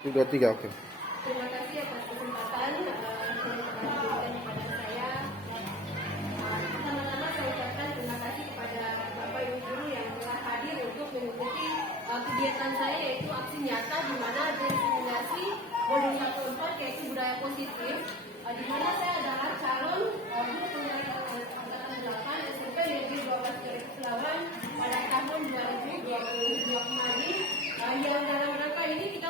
Tiga tiga, oke. Terima kasih atas kesempatan yang diberikan kepada saya. Pertama-tama saya ucapkan terima kasih kepada Bapak Ibu guru yang telah hadir untuk mengikuti kegiatan saya, yaitu aksi nyata di mana diseminasi modul 1/4 yaitu budaya positif, di mana saya adalah calon guru pembelajaran angkatan 8 SMP Negeri 12 Garis Kepulauan pada tahun 2022 kemarin. Yang dalam rangka ini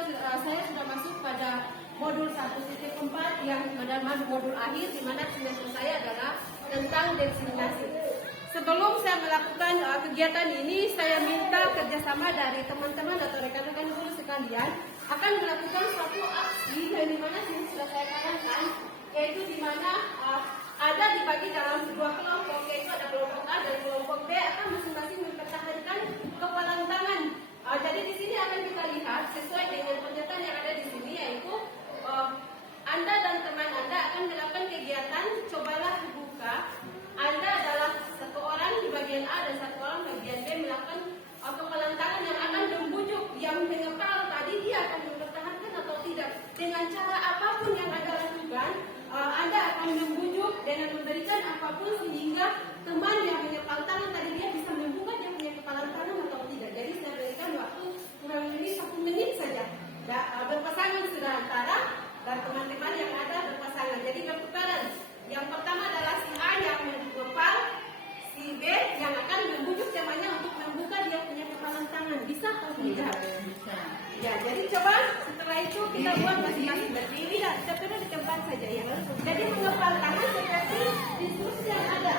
saya sudah masuk pada modul 1/4 yang pada modul akhir, di mana semester saya adalah tentang diseminasi. Sebelum saya melakukan kegiatan ini, saya minta kerjasama dari teman-teman atau rekan-rekan guru sekalian akan melakukan suatu aksi yang dimana sini sudah saya katakan, yaitu di mana ada dibagi dalam dua kelompok, yaitu ada kelompok A dan kelompok B akan masing-masing mempertahankan kepalan tangan. Jadi di sini akan kita lihat sesuai dengan pernyataan yang ada di sini, yaitu Anda dan teman Anda akan melakukan kegiatan cobalah buka. Anda adalah satu orang di bagian A dan satu orang di bagian B melakukan kepalan tangan yang akan membujuk yang mengepal tadi dia akan mempertahankan atau tidak. Dengan cara apapun yang Anda lakukan, Anda akan membujuk dengan memberikan apapun sehingga teman yang menyepal tangan tadi dia bisa membuka dia punya kepalan tangan atau tidak. Jadi saya berikan waktu kurang lebih 1 menit saja. Berpasangan sudah antara dan teman-teman yang ada berpasangan. Jadi berputaran. Yang pertama adalah si A yang mengepal, si B yang akan membujuk temannya untuk membuka dia punya kepalan tangan. Bisa atau tidak? Bisa. Ya, jadi coba setelah itu kita buat masing-masing berdiri dan kita perlu di tempat saja ya. Jadi mengepal tangan seperti instruksi yang ada.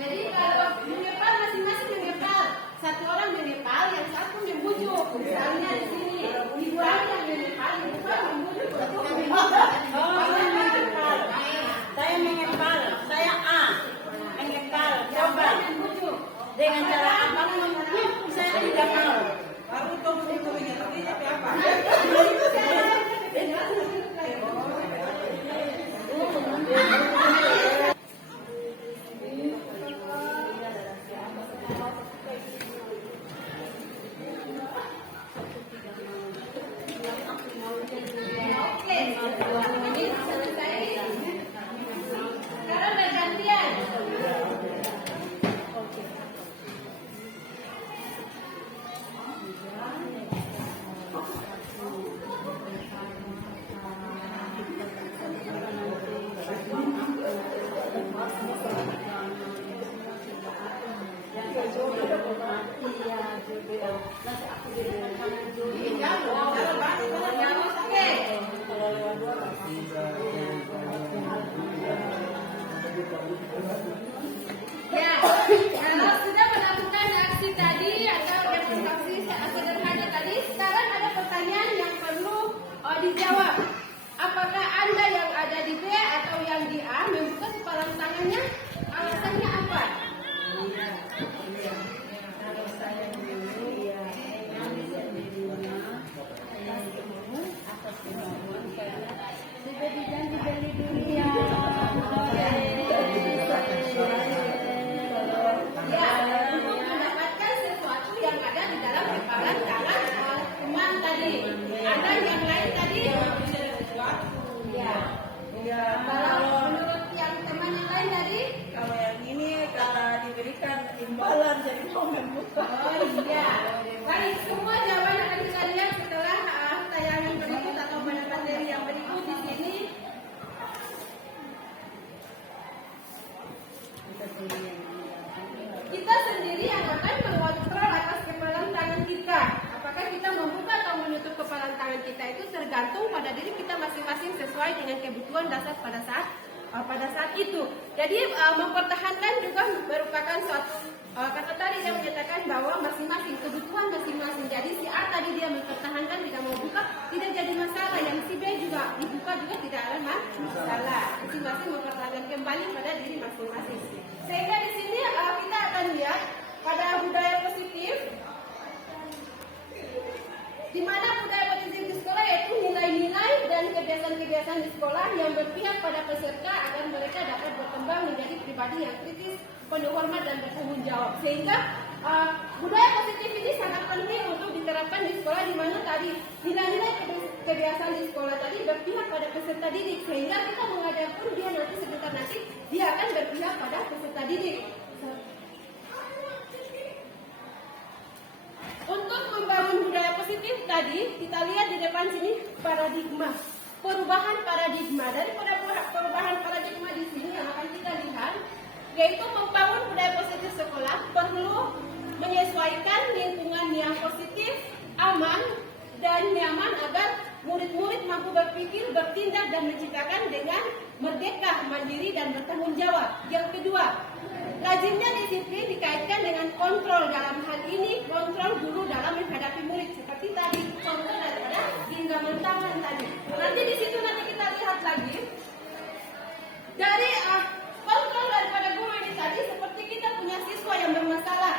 Jadi kalau mengepal masing-masing mengepal, satu orang mengepal, yang satu membujuk. Misalnya di sini, dua yang mengepal, yang dua membujuk. Saya mengepal, saya A mengepal, coba dengan cara apa membujuk saya tidak mau. Baru tahu itu apa? Ya, kalau sudah melakukan aksi tadi atau demonstrasi sederhana tadi, sekarang ada pertanyaan yang perlu dijawab. Apakah Anda yang ada di B atau yang di A membuka kepalan tangannya? Alasannya apa? Kalau saya dulu ya di rumah atas kemauan saya sudah dijanji beli dulu ya. Ya, untuk mendapatkan sesuatu yang ada di dalam kepalan tangan teman tadi. Ada yang lain tadi? Ya. Kalau menurut yang teman yang lain tadi? Kalau yang ini karena diberikan imbalan jadi mau membuka. Oh iya. Baik, semua jawaban akan kita lihat setelah tayangan berikut atau pada materi yang berikut di sini. Kita sendiri yang akan mengontrol atas kepalan tangan kita. Apakah kita membuka atau menutup kepalan tangan kita itu tergantung pada diri kita masing-masing sesuai dengan kebutuhan dasar pada saat itu. Jadi mempertahankan juga merupakan suatu kata tadi dia menyatakan bahwa masing-masing kebutuhan masing-masing. Jadi si A tadi dia mempertahankan tidak mau buka tidak jadi masalah. Yang si B juga dibuka juga tidak ada masalah. Masing-masing mempertahankan kembali pada diri masing-masing. Sehingga di sini kita akan lihat pada budaya positif, di mana budaya positif di sekolah yaitu nilai-nilai dan kebiasaan-kebiasaan di sekolah yang berpihak pada peserta agar mereka dapat berkembang menjadi pribadi yang kritis, penuh hormat dan bertanggung jawab. Sehingga budaya positif ini sangat penting untuk diterapkan di sekolah, di mana tadi nilai kebiasaan di sekolah tadi berpihak pada peserta didik, sehingga kita mengajar pun dia nanti sebentar nanti dia akan berpihak pada peserta didik. Untuk membangun budaya positif tadi, kita lihat di depan sini paradigma, perubahan paradigma. Dari perubahan paradigma di sini yang akan kita lihat, yaitu membangun budaya positif sekolah perlu menyesuaikan lingkungan yang positif, aman, dan nyaman agar murid-murid mampu berpikir, bertindak, dan menciptakan dengan merdeka, mandiri, dan bertanggung jawab. Yang kedua, lazimnya disiplin dikaitkan dengan kontrol. Dalam hal ini, kontrol guru dalam menghadapi murid. Seperti tadi, contoh daripada genggaman tangan tadi. Nanti di situ nanti kita lihat lagi. Dari kontrol daripada guru ini tadi, seperti kita punya siswa yang bermasalah,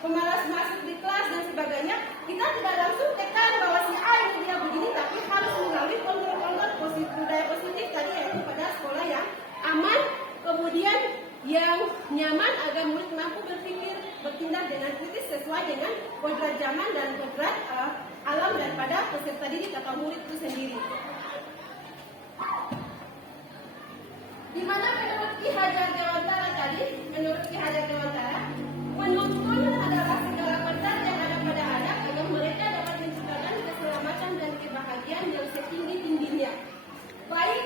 pemalas masuk di kelas dan sebagainya, kita tidak langsung tekan bahwa si A itu dia begini, tapi harus melalui kontrol-kontrol positif, budaya positif tadi, yaitu pada sekolah yang aman, kemudian yang nyaman agar murid mampu berpikir, bertindak dengan kritis sesuai dengan kodrat zaman dan kodrat alam daripada peserta didik atau murid itu sendiri. Di mana menurut Ki Hajar Dewantara tadi, menuntun adalah segala perkara yang ada pada anak agar mereka dapat menciptakan keselamatan dan kebahagiaan yang setinggi-tingginya, baik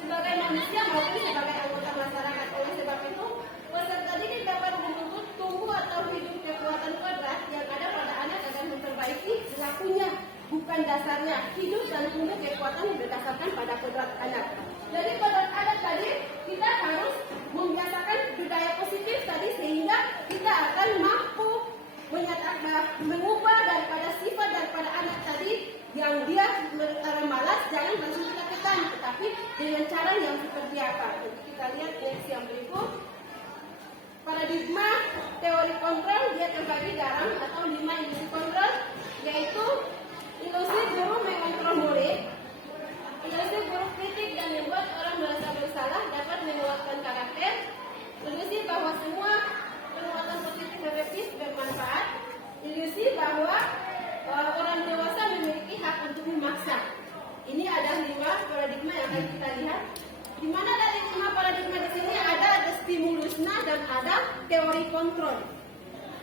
sebagai manusia maupun sebagai anggota masyarakat. Oleh sebab itu, peserta didik dapat menuntut tumbuh atau hidup kekuatan kodrat yang ada pada anak agar memperbaiki lakunya, bukan dasarnya. Hidup dan tumbuh kekuatan berdasarkan pada kodrat anak. Jadi kodrat anak tadi kita harus membiasakan budaya positif tadi, sehingga kita akan mampu mengubah daripada sifat daripada anak tadi yang dia malas, jangan langsung kita tekan, tetapi dengan cara yang seperti apa. Kita lihat next yang berikut. Paradigma teori kontrol dia terbagi dalam atau 5 ilusi kontrol, yaitu ilusi guru mengontrol murid, ilusi guru kritik dan membuat orang merasa bersalah dapat menguatkan karakter, ilusi bahwa semua penguatan positif efektif bermanfaat, ilusi bahwa orang dewasa memiliki hak untuk memaksa. Ini ada 5 paradigma yang akan kita lihat. Di mana dari 5 paradigma di sini ada stimulusnya dan ada teori kontrol.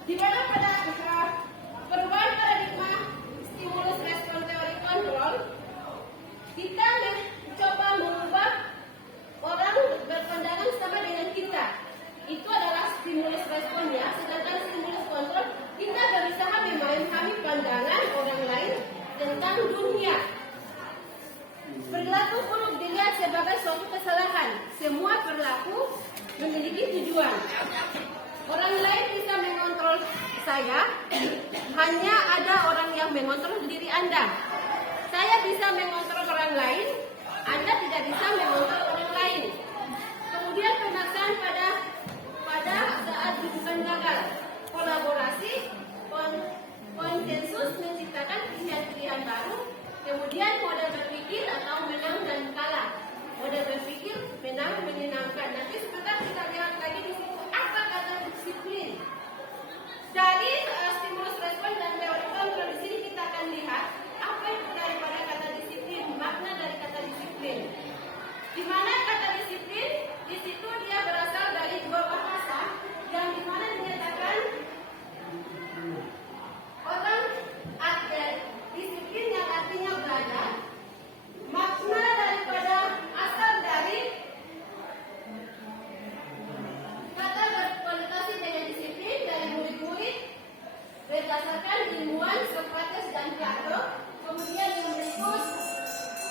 Di mana pada perubahan paradigma stimulus respon teori kontrol, kita mencoba mengubah orang berpandangan sama dengan kita. Itu adalah stimulus responnya. Sedangkan stimulus kontrol, kita berusaha memahami pandangan orang lain tentang dunia. Perilaku buruk dilihat sebagai suatu kesalahan. Semua perilaku memiliki tujuan. Orang lain bisa mengontrol saya, hanya ada orang yang mengontrol diri Anda. Saya bisa mengontrol orang lain, Anda tidak bisa mengontrol orang lain. Kemudian pemaksaan pada saat bukan gagal. Kolaborasi, konsensus menciptakan pilihan-pilihan baru. Kemudian model berpikir atau menang dan kalah. Model berpikir menang menyenangkan. Nanti sebentar kita lihat lagi di situ apa kata disiplin. Dari stimulus respon dan teori kontrol di sini kita akan lihat apa itu daripada kata disiplin, makna dari kata disiplin. Di mana kata disiplin di situ dia berasal dari 2 bahasa yang dimana dinyatakan orang disiplin yang artinya belajar. Makna daripada asal dari kata berkonotasi dengan disiplin dari murid-murid berdasarkan ilmuwan Socrates dan Plato. Kemudian yang berikut,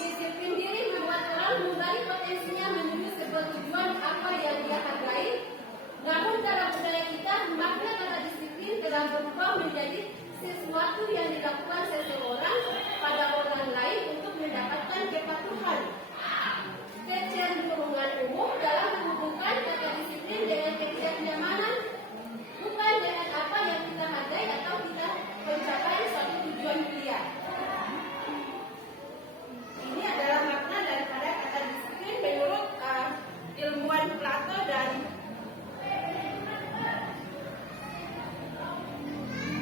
disiplin diri membuat orang menggali potensinya menuju sebuah tujuan apa yang dia hargai. Namun dalam budaya kita, makna kata disiplin telah berubah menjadi sesuatu yang dilakukan seseorang pada orang lain untuk mendapatkan kepatuhan. Kecenderungan umum dalam menghubungkan kata disiplin dengan kenyamanan, bukan dengan apa yang kita hargai atau kita mencapai suatu tujuan mulia. Ini adalah makna daripada kata disiplin menurut ilmuwan Plato dan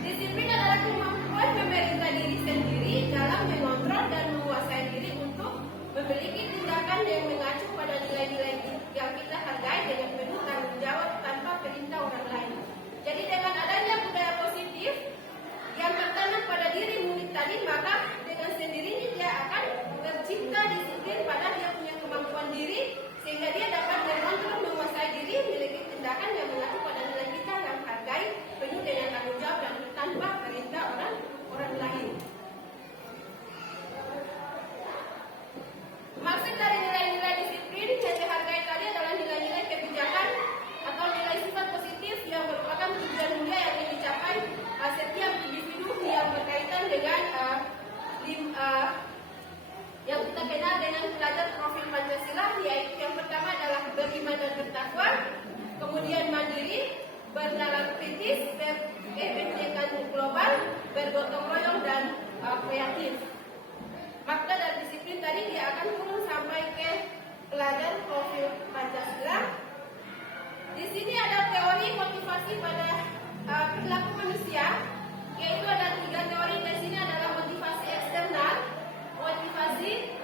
disiplin adalah kemampuan memerintah diri dengan belajar profil Pancasila, yaitu yang pertama adalah beriman dan bertakwa, kemudian mandiri, bernalar kritis, berkebinekaan global, bergotong royong, dan kreatif. Makna dan disiplin tadi dia akan turun sampai ke pelajar profil Pancasila. Di sini ada teori motivasi pada perilaku manusia, yaitu ada 3 teori. Di sini adalah motivasi eksternal, motivasi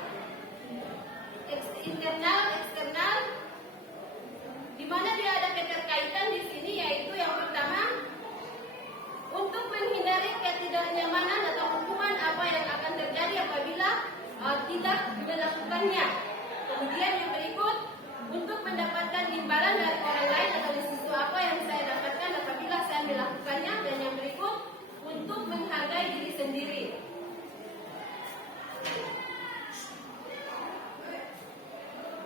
internal, eksternal, di mana dia ada keterkaitan di sini, yaitu yang pertama untuk menghindari ketidaknyamanan atau hukuman apa yang akan terjadi apabila tidak melakukannya. Kemudian yang berikut, untuk mendapatkan imbalan dari orang lain atau sesuatu apa yang saya dapatkan apabila saya melakukannya. Dan yang berikut, untuk menghargai diri sendiri.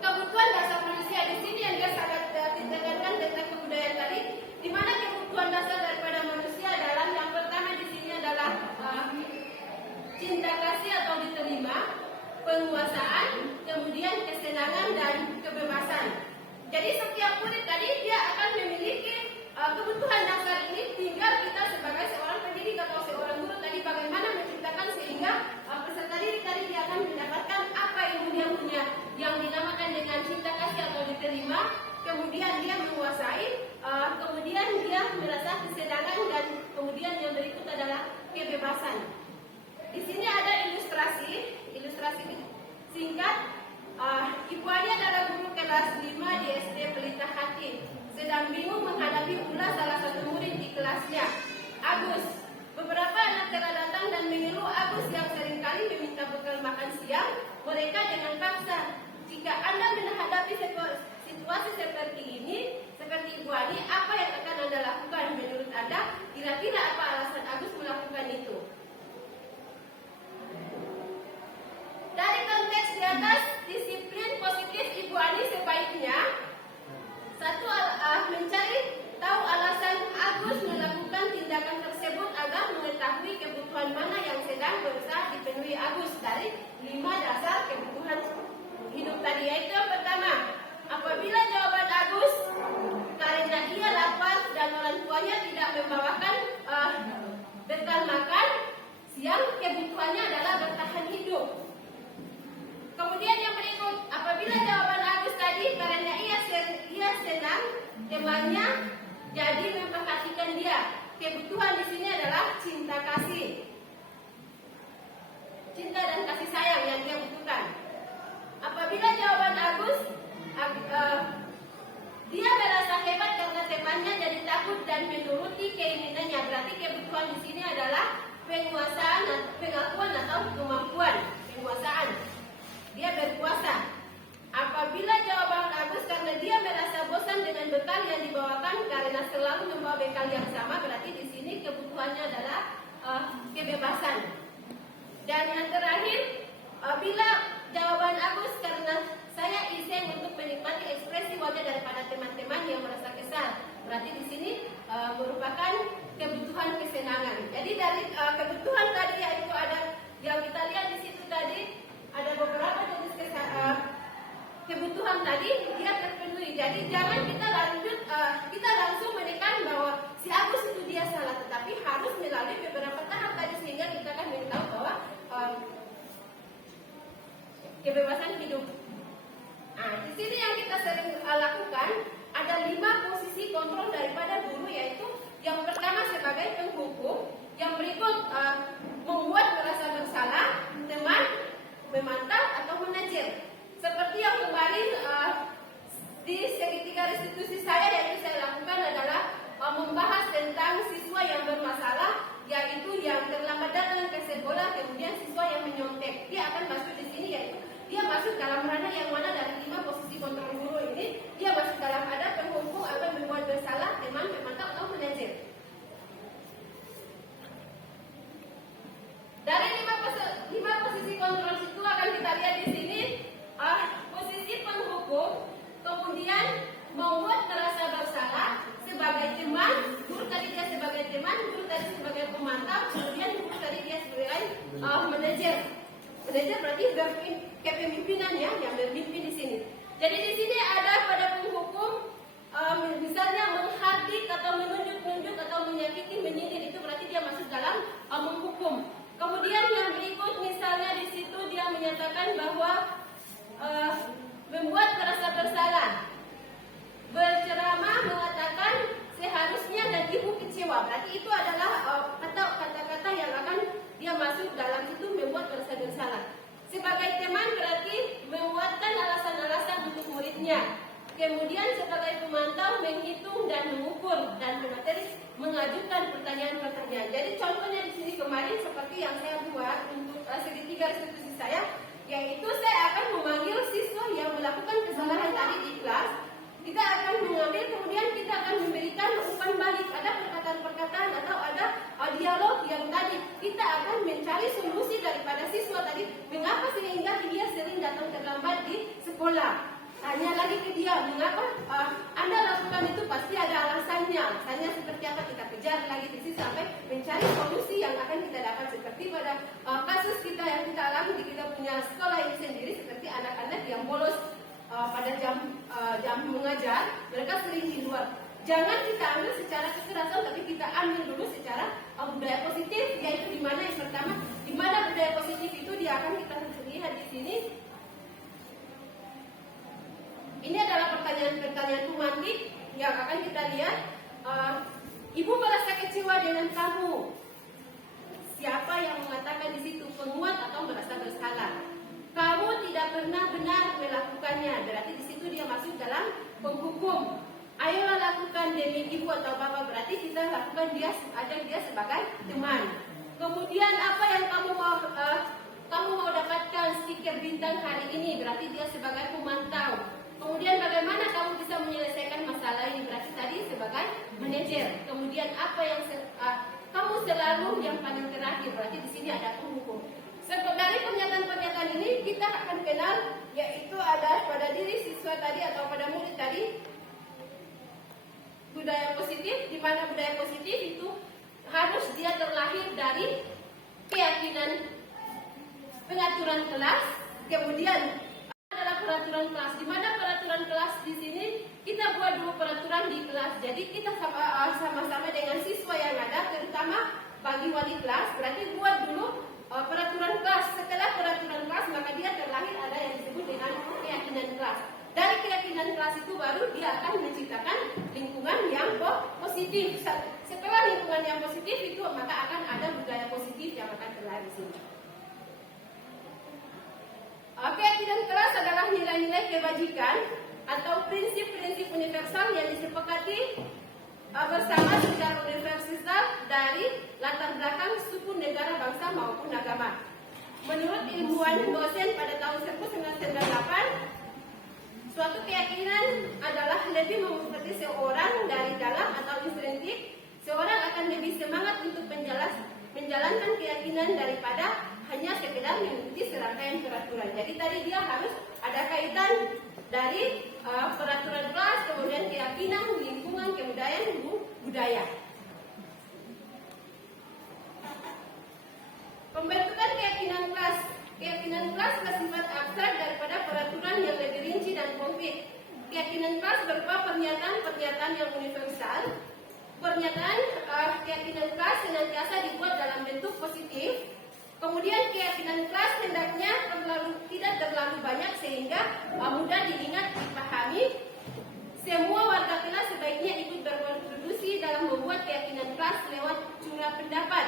Kebutuhan dasar manusia di sini yang dia sangat ditekankan dengan kebudayaan tadi, di mana kebutuhan dasar daripada manusia adalah yang pertama di sini adalah cinta kasih atau diterima, penguasaan, kemudian kesenangan dan kebebasan. Jadi setiap murid tadi dia akan memiliki kebutuhan dasar ini, tinggal kita sebagai seorang pendidik atau seorang guru tadi bagaimana menciptakan sehingga peserta didik tadi dia akan mendapatkan apa ilmu yang punya, yang dinamakan dengan cinta kasih atau diterima, kemudian dia menguasai, kemudian dia merasa kesenangan, dan kemudian yang berikut adalah kebebasan. Di sini ada ilustrasi singkat. Ibu Ani adalah guru kelas 5 di SD Pelita Hati. Sedang bingung menghadapi ulah salah satu murid di kelasnya, Agus. Beberapa anak telah datang dan mengeluh Agus yang seringkali meminta bekal makan siang mereka dengan paksa. Jika Anda menghadapi situasi seperti ini, seperti Ibu Ani, apa yang akan Anda lakukan? Menurut Anda, kira-kira apa alasan Agus melakukan itu? Dari konteks di atas, disiplin positif Ibu Ani sebaiknya satu, mencari tahu alasan Agus melakukan tindakan tersebut agar mengetahui kebutuhan mana yang sedang berusaha dipenuhi Agus dari 5 dasar kebutuhan hidup tadi. Yaitu yang pertama, apabila jawaban Agus karena ia lapar dan orang tuanya tidak membawakan bekal makan siang, kebutuhannya adalah bertahan hidup. Kemudian yang berikut, apabila jawaban Agus tadi karena ia senang temannya jadi memperhatikan dia, kebutuhan di sini adalah cinta kasih, cinta dan kasih sayang yang dia butuhkan. Apabila jawaban Agus dia merasa hebat karena temannya jadi takut dan menuruti keinginannya, berarti kebutuhan di sini adalah penguasaan, pengakuan atau kemampuan penguasaan. Dia berkuasa. Apabila jawaban Agus karena dia merasa bosan dengan bekal yang dibawakan karena selalu membawa bekal yang sama, berarti di sini kebutuhannya adalah kebebasan. Dan yang terakhir, bila jawaban Agus karena saya iseng untuk menikmati ekspresi wajah daripada teman-teman yang merasa kesal, berarti di sini merupakan kebutuhan kesenangan. Jadi dari kebutuhan tadi yaitu ada yang kita lihat di situ tadi, ada beberapa jenis kebutuhan tadi dia terpenuhi. Jadi jangan kita langsung menekan bahwa si Agus itu dia salah, tetapi harus melalui beberapa tahap tadi sehingga kita akan tahu bahwa kebebasan hidup. Nah, di sini yang kita sering lakukan ada 5 posisi kontrol daripada guru, yaitu yang pertama sebagai penghukum, yang berikut membuat merasa bersalah, teman, memantau atau menegur. Seperti yang kemarin di segitiga restitusi saya yang saya lakukan adalah membahas tentang siswa yang bermasalah, yaitu yang terlambat datang ke sekolah, kemudian siswa yang menyontek. Dia akan masuk di sini, yaitu dia masuk dalam ranah yang mana dari 5 posisi kontrol guru ini, dia masuk dalam ada penghukum akan membuat bersalah, teman, memantau atau menegur. Dari 5 posisi kontrol itu akan kita lihat di sini, posisi penghukum, kemudian membuat merasa bersalah sebagai teman, guru tadi dia sebagai teman, guru tadi sebagai pemantau, kemudian guru tadi dia sebagai manajer. Manajer berarti kepemimpinannya yang berpimpin di sini. Jadi di sini ada pada penghukum, misalnya menghardik atau menunjuk-nunjuk atau menyakiti, menyindir, itu berarti dia masuk dalam menghukum. Kemudian yang berikut misalnya di situ dia menyatakan bahwa membuat merasa bersalah, berceramah mengatakan seharusnya dan ibu kecewa, berarti itu adalah kata-kata yang akan dia masuk dalam itu membuat merasa bersalah. Sebagai teman berarti membuatkan alasan-alasan untuk muridnya. Kemudian sebagai pemantau menghitung dan mengukur dan pemateri mengajukan pertanyaan-pertanyaan. Jadi contohnya di sini kemarin seperti yang saya buat untuk segitiga restitusi saya, yaitu saya akan memanggil siswa yang melakukan kesalahan tadi di kelas. Kita akan mengambil, kemudian kita akan memberikan umpan balik. Ada perkataan-perkataan atau ada dialog yang tadi kita akan mencari solusi daripada siswa tadi. Mengapa sehingga dia sering datang terlambat di sekolah? Tanya lagi ke dia, mengapa Anda lakukan itu, pasti ada alasannya. Alasannya seperti apa, kita kejar lagi di sini sampai mencari solusi yang akan kita dapat. Seperti pada kasus kita yang kita alami di kita punya sekolah ini sendiri, seperti anak-anak yang bolos pada jam mengajar, mereka sering di luar. Jangan kita ambil secara kekerasan, tapi kita ambil dulu secara budaya positif, yaitu di mana yang pertama, di mana budaya positif itu dia akan kita lihat di sini. Ini adalah pertanyaan-pertanyaan pemantik yang akan kita lihat. Ibu merasa kecewa dengan kamu. Siapa yang mengatakan di situ, penguat atau merasa bersalah? Kamu tidak pernah benar melakukannya. Berarti di situ dia masuk dalam penghukum. Ayolah lakukan demi ibu atau bapak. Berarti kita lakukan ajak dia sebagai teman. Kemudian apa yang kamu mau dapatkan stiker bintang hari ini? Berarti dia sebagai pemantau. Kemudian bagaimana kamu bisa menyelesaikan masalah ini? Berarti tadi sebagai manajer. Kemudian apa yang kamu selalu yang paling terakhir? Berarti di sini ada penghukum. Dari pernyataan-pernyataan ini kita akan kenal, yaitu ada pada diri siswa tadi atau pada murid tadi budaya positif, di mana budaya positif itu harus dia terlahir dari keyakinan pengaturan kelas. Kemudian adalah peraturan kelas, di mana peraturan kelas di sini kita buat dulu peraturan di kelas. Jadi kita sama-sama dengan siswa yang ada, terutama bagi wali kelas, berarti buat dulu peraturan kelas. Setelah peraturan kelas maka dia terlahir ada yang disebut dengan keyakinan kelas. Dari keyakinan kelas itu baru dia akan menciptakan lingkungan yang positif. Setelah lingkungan yang positif itu maka akan ada budaya positif yang akan terlahir di sini. Keyakinan kelas adalah nilai-nilai kebajikan atau prinsip-prinsip universal yang disepakati bersama secara universal dari latar belakang suku, negara, bangsa maupun agama. Menurut ilmuwan dosen pada tahun 1998, suatu keyakinan adalah lebih mengerti seorang dari dalam atau intrinsik. Seorang akan lebih semangat untuk menjalankan keyakinan daripada hanya sekedar mengikuti serangkaian peraturan. Jadi tadi dia harus ada kaitan dari peraturan kelas, kemudian keyakinan, lingkungan, kebudayaan, budaya. Pembentukan keyakinan kelas. Keyakinan kelas bersifat abstrak daripada peraturan yang lebih rinci dan konkret. Keyakinan kelas berupa pernyataan-pernyataan yang universal. Pernyataan keyakinan kelas senantiasa dibuat dalam bentuk positif. Kemudian keyakinan kelas hendaknya tidak terlalu banyak sehingga mudah diingat, dipahami. Semua warga kelas sebaiknya ikut berkontribusi dalam membuat keyakinan kelas lewat curah pendapat.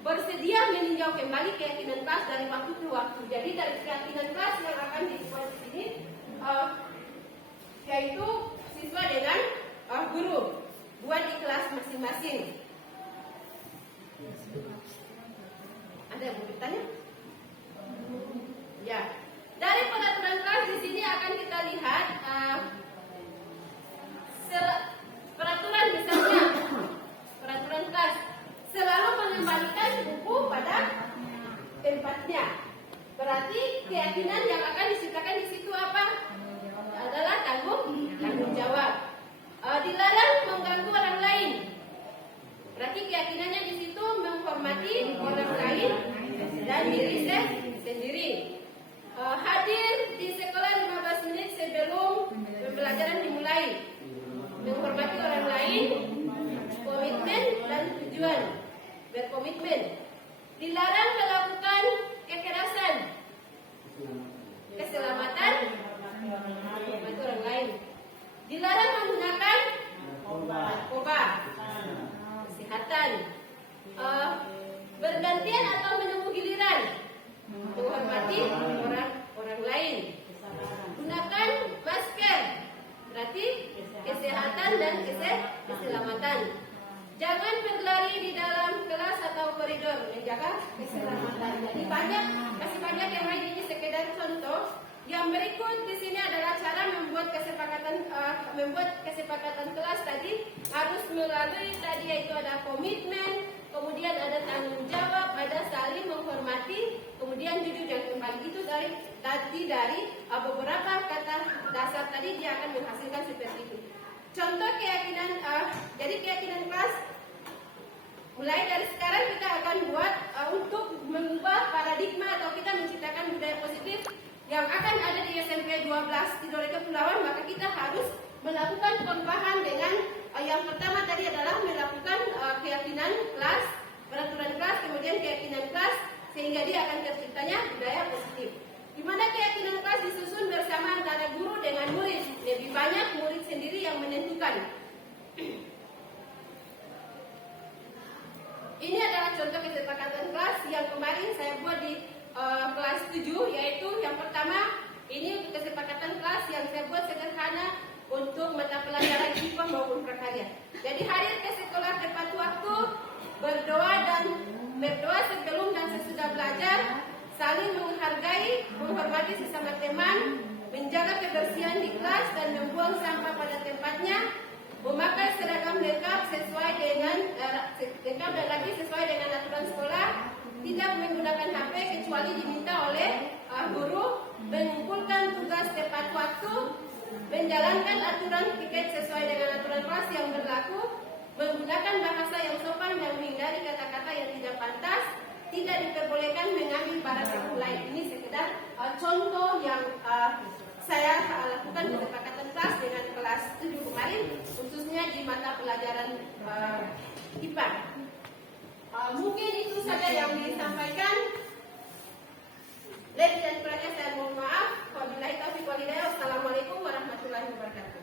Bersedia meninjau kembali keyakinan kelas dari waktu ke waktu. Jadi dari keyakinan kelas yang akan dibuat di sini yaitu siswa dengan guru buat di kelas masing-masing. Ada yang mau bertanya? Ya. Dari peraturan kelas di sini akan kita lihat peraturan misalnya peraturan kelas selalu mengembalikan buku pada tempatnya. Berarti keyakinan yang akan diciptakan di situ apa? Adalah tanggung jawab. Dilarang mengganggu orang lain. Berarti keyakinannya di situ menghormati orang lain dan diri sendiri. komitmen. Dilarang melakukan kekerasan, keselamatan bagi orang lain. Dilarang menggunakan narkoba, kesehatan, bergantian atau menunggu giliran, menghormati orang lain. Gunakan masker, berarti kesehatan dan keselamatan. Jangan berlari di dalam kelas atau koridor, menjaga keselamatan. Jadi masih banyak yang lain, ini sekedar contoh. Yang berikut di sini adalah cara membuat kesepakatan kelas tadi. Harus melalui tadi yaitu ada komitmen, kemudian ada tanggung jawab, ada saling menghormati, kemudian jujur dan kembali. Itu dari beberapa kata dasar tadi dia akan menghasilkan seperti itu. Contoh keyakinan, jadi keyakinan kelas. Mulai dari sekarang kita akan buat untuk mengubah paradigma atau kita menciptakan budaya positif yang akan ada di SMP 12 Tidore Kepulauan, maka kita harus melakukan perubahan dengan yang pertama tadi adalah melakukan keyakinan kelas, peraturan kelas, kemudian keyakinan kelas, sehingga dia akan terciptanya budaya positif. Di mana keyakinan kelas disusun bersama antara guru dengan murid. Lebih banyak murid sendiri yang menentukan. Ini adalah contoh kesepakatan kelas yang kemarin saya buat di kelas 7, yaitu yang pertama ini untuk kesepakatan kelas yang saya buat sederhana untuk mata pelajaran IPA maupun prakarya. Jadi hadir ke sekolah tepat waktu, berdoa sebelum dan sesudah belajar, saling menghargai, menghormati sesama teman, menjaga kebersihan di kelas dan membuang sampah pada tempatnya, memakai seragam lengkap sesuai dengan sesuai dengan aturan sekolah, tidak menggunakan HP kecuali diminta oleh guru, mengumpulkan tugas tepat waktu, menjalankan aturan tiket sesuai dengan aturan kelas yang berlaku, menggunakan bahasa yang sopan dan menghindari kata-kata yang tidak pantas, tidak diperbolehkan mengambil barang orang lain. Ini sekedar contoh yang saya lakukan di kesepakatan kelas dengan kelas 7 kemarin, khususnya di mata pelajaran IPA. Mungkin itu saja yang disampaikan. Lebih dan kurangnya saya mohon maaf. Wabillahi taufiq wal hidayah. Wassalamualaikum warahmatullahi wabarakatuh.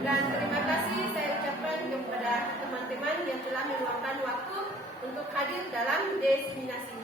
Dan terima kasih saya ucapkan kepada teman-teman yang telah meluangkan waktu untuk hadir dalam diseminasi.